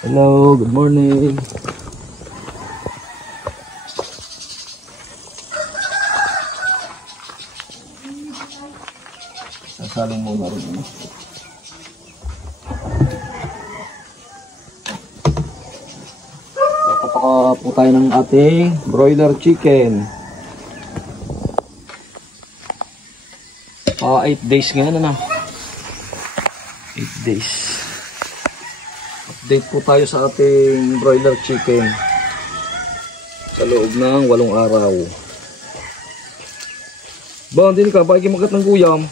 Hello, good morning. Sasaling muna rin ano. Papaka po tayo ng ating broiler chicken. 8 days ngayon ano. 8 days. Update po tayo sa ating broiler chicken sa loob ng 8 araw. Ba, hindi ka ba magat ng guyam?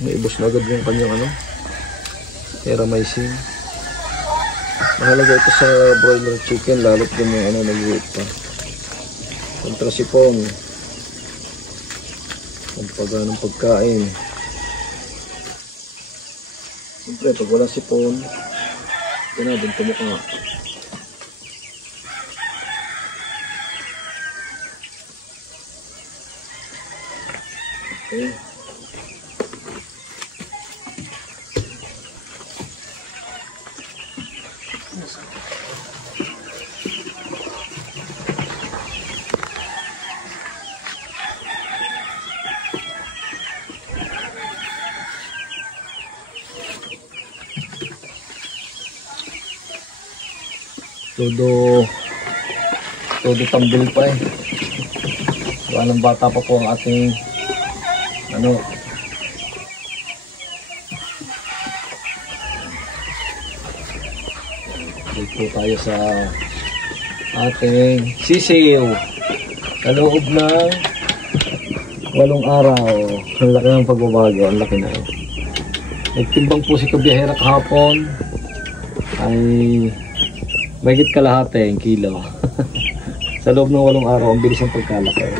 Naibos na agad yung kanyang ano, eramycin. Mahalaga ito sa broiler chicken, lalo't din yung ano, nag-weight pa. Kontra sipon, pagpaga ng pagkain. Siyempre, pag wala sipon, ito na, din tumukha. Okay. Todo tambil pa eh. Anong bata pa po ang ating ano. Dito tayo sa ating sisiw sa loob ng 8 araw. Ang laki ng pagbabago, ang laki na eh. Nagtimbang po si kabiyahera kahapon ay mahigit kalahati ang kilo. Sa loob ng 8 araw, ang bilis ng pagkalaki.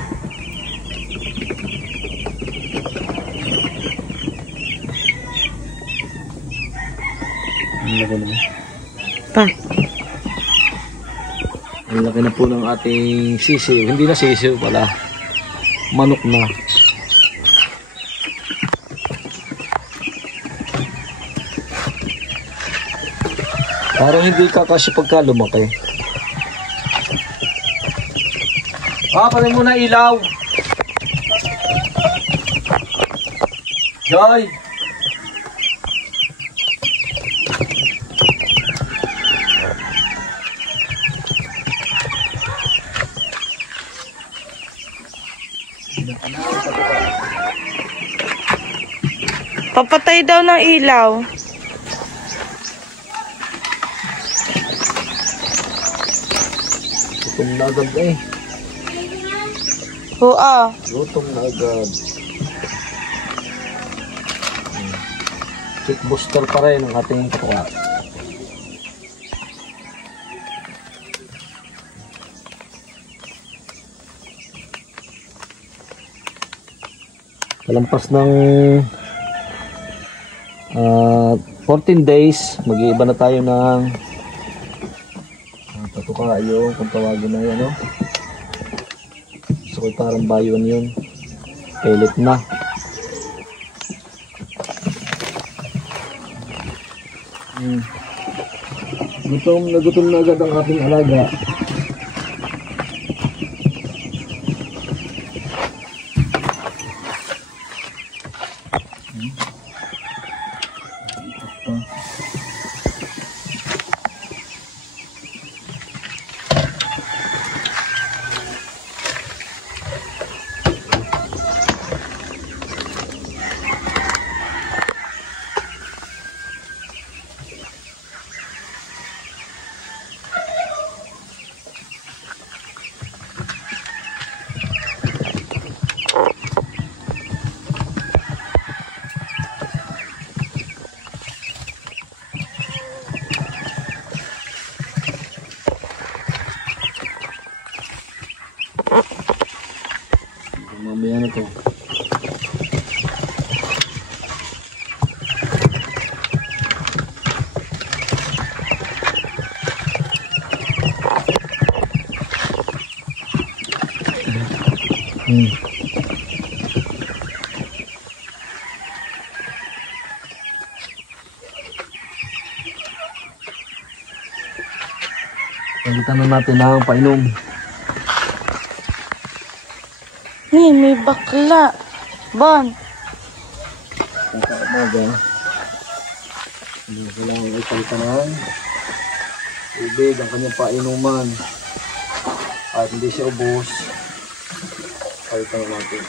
Ang laki na. Pa. Ang laki na po ng ating sisiw. Hindi na sisiw pala. Manok na. Parang hindi ka kasi pagka lumaki. Parin mo na ilaw. Joy. Papatay daw ng ilaw. Gutom na agad eh. Oo. Gutom na agad. Kick booster pa rin ang ating katuwa. Kalampas ng 14 days, mag-iiba na tayo ng patuka yung kung tawagin na yan, no? So parang bayon yun, pellet na. Gutom na agad ang ating alaga. Mamaya na to. Sagutan na natin ang painom. May bakla. Bon. Ang kaamaga. Hindi ko lang ipalitan ng tubig ang kanyang painuman. At hindi siya ubos. Palitan na natin.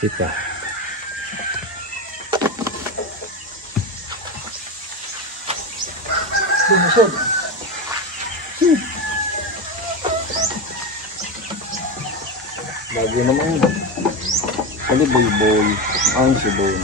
Kita. Sumusod. Lagi naman boy-boy ang sibol.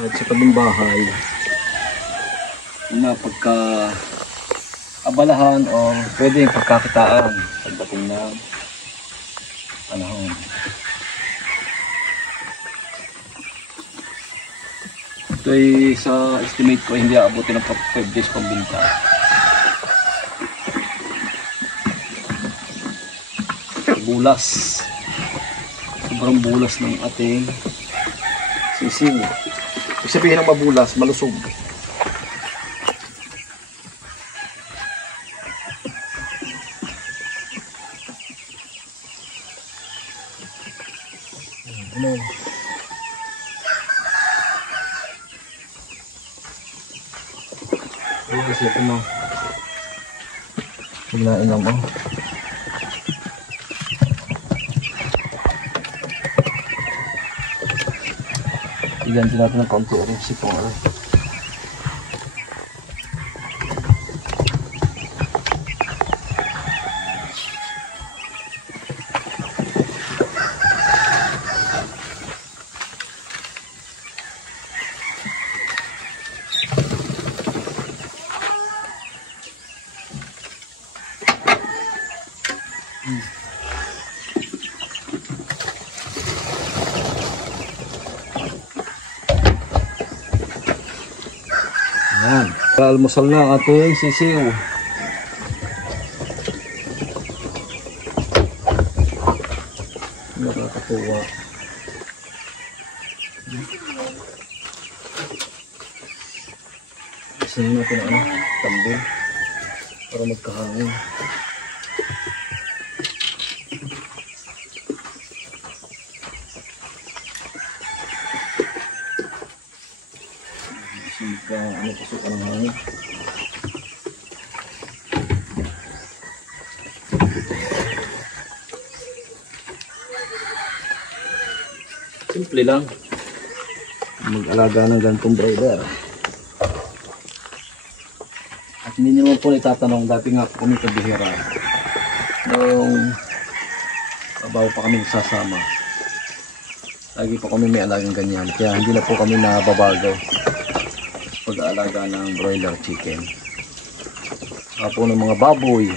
At sa tabing bahay na pagka abalahan o pwede yung pagkakitaan pagdating na panahon. Ito ay sa estimate ko hindi aabutin ng 5 days pambinta. Bulas, sobrang bulas ng ating sisiw. Ibig sabihin ng mabulas, malusog. Ano? Ay, kasi ito na. Higlain lang mo. Iganti natin ng kaunti rin sipong ano. Yan. Almusal na ang ating sisiw. Nakakatuwa. Isa na natin ang tambol para magkahangin. Pasukan ng hangin. Simple lang mag-alaga ng gantong broiler. At hindi naman po itatanong, dati nga po kami kabihira nung kabaw pa kami sasama, lagi po kami may alagang ganyan, kaya hindi na po kami nababago pag-aalaga ng broiler chicken. Po ng mga baboy.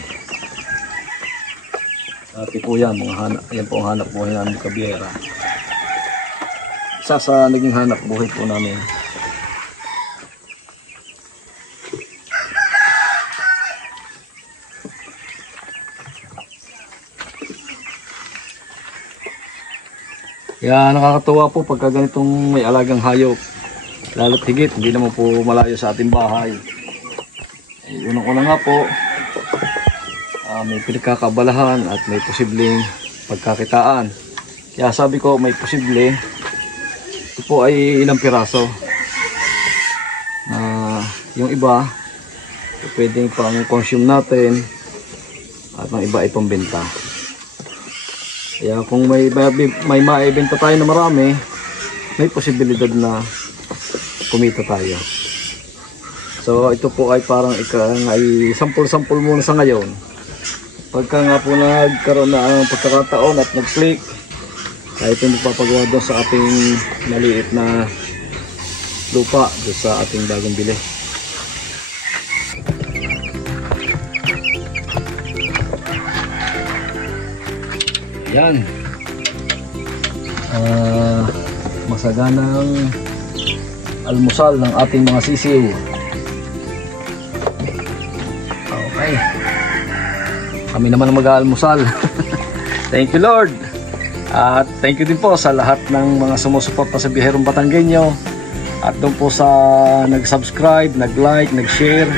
Dati po yan, yan po ang hanap buhay namin kabiyera. Isa sa naging hanap buhay po namin. Kaya nakakatuwa po pagka ganitong may alagang hayop. Lalo't higit, hindi naman po malayo sa ating bahay. Unang-una nga po, may pinagkakabalahan at may posibleng pagkakitaan. Kaya sabi ko may posible, ito po ay ilang piraso. Yung iba, pwedeng pang consume natin at ang iba ay pambenta. Kaya kung may maibenta tayo na marami, may posibilidad na kumita tayo. So ito po ay parang ay sample-sample muna sa ngayon. Pagka nga po nagkaroon na ang pagkakataon at nag-click, kahit ito magpapagawa doon sa ating maliit na lupa doon sa ating bagong bili. Yan. Masaganang almusal ng ating mga sisiw. Okay. Kami naman ang mag-aalmusal. Thank you Lord. At thank you din po sa lahat ng mga sumusuporta sa Biyaherong Batanggenyo. At doon po sa nag-subscribe, nag-like, nag-share.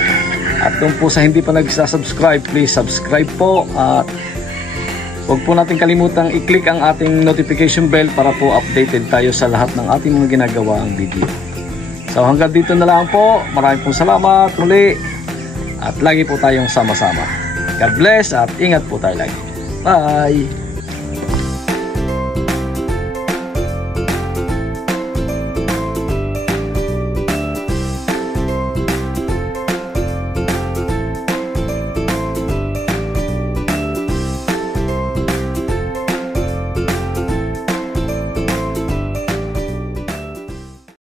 At doon po sa hindi pa nag-subscribe, please subscribe po. At huwag po natin kalimutang i-click ang ating notification bell para po updated tayo sa lahat ng ating mga ginagawa ang video. So hanggang dito na lang po. Maraming pong salamat muli. At lagi po tayong sama-sama. God bless at ingat po tayo lagi. Bye!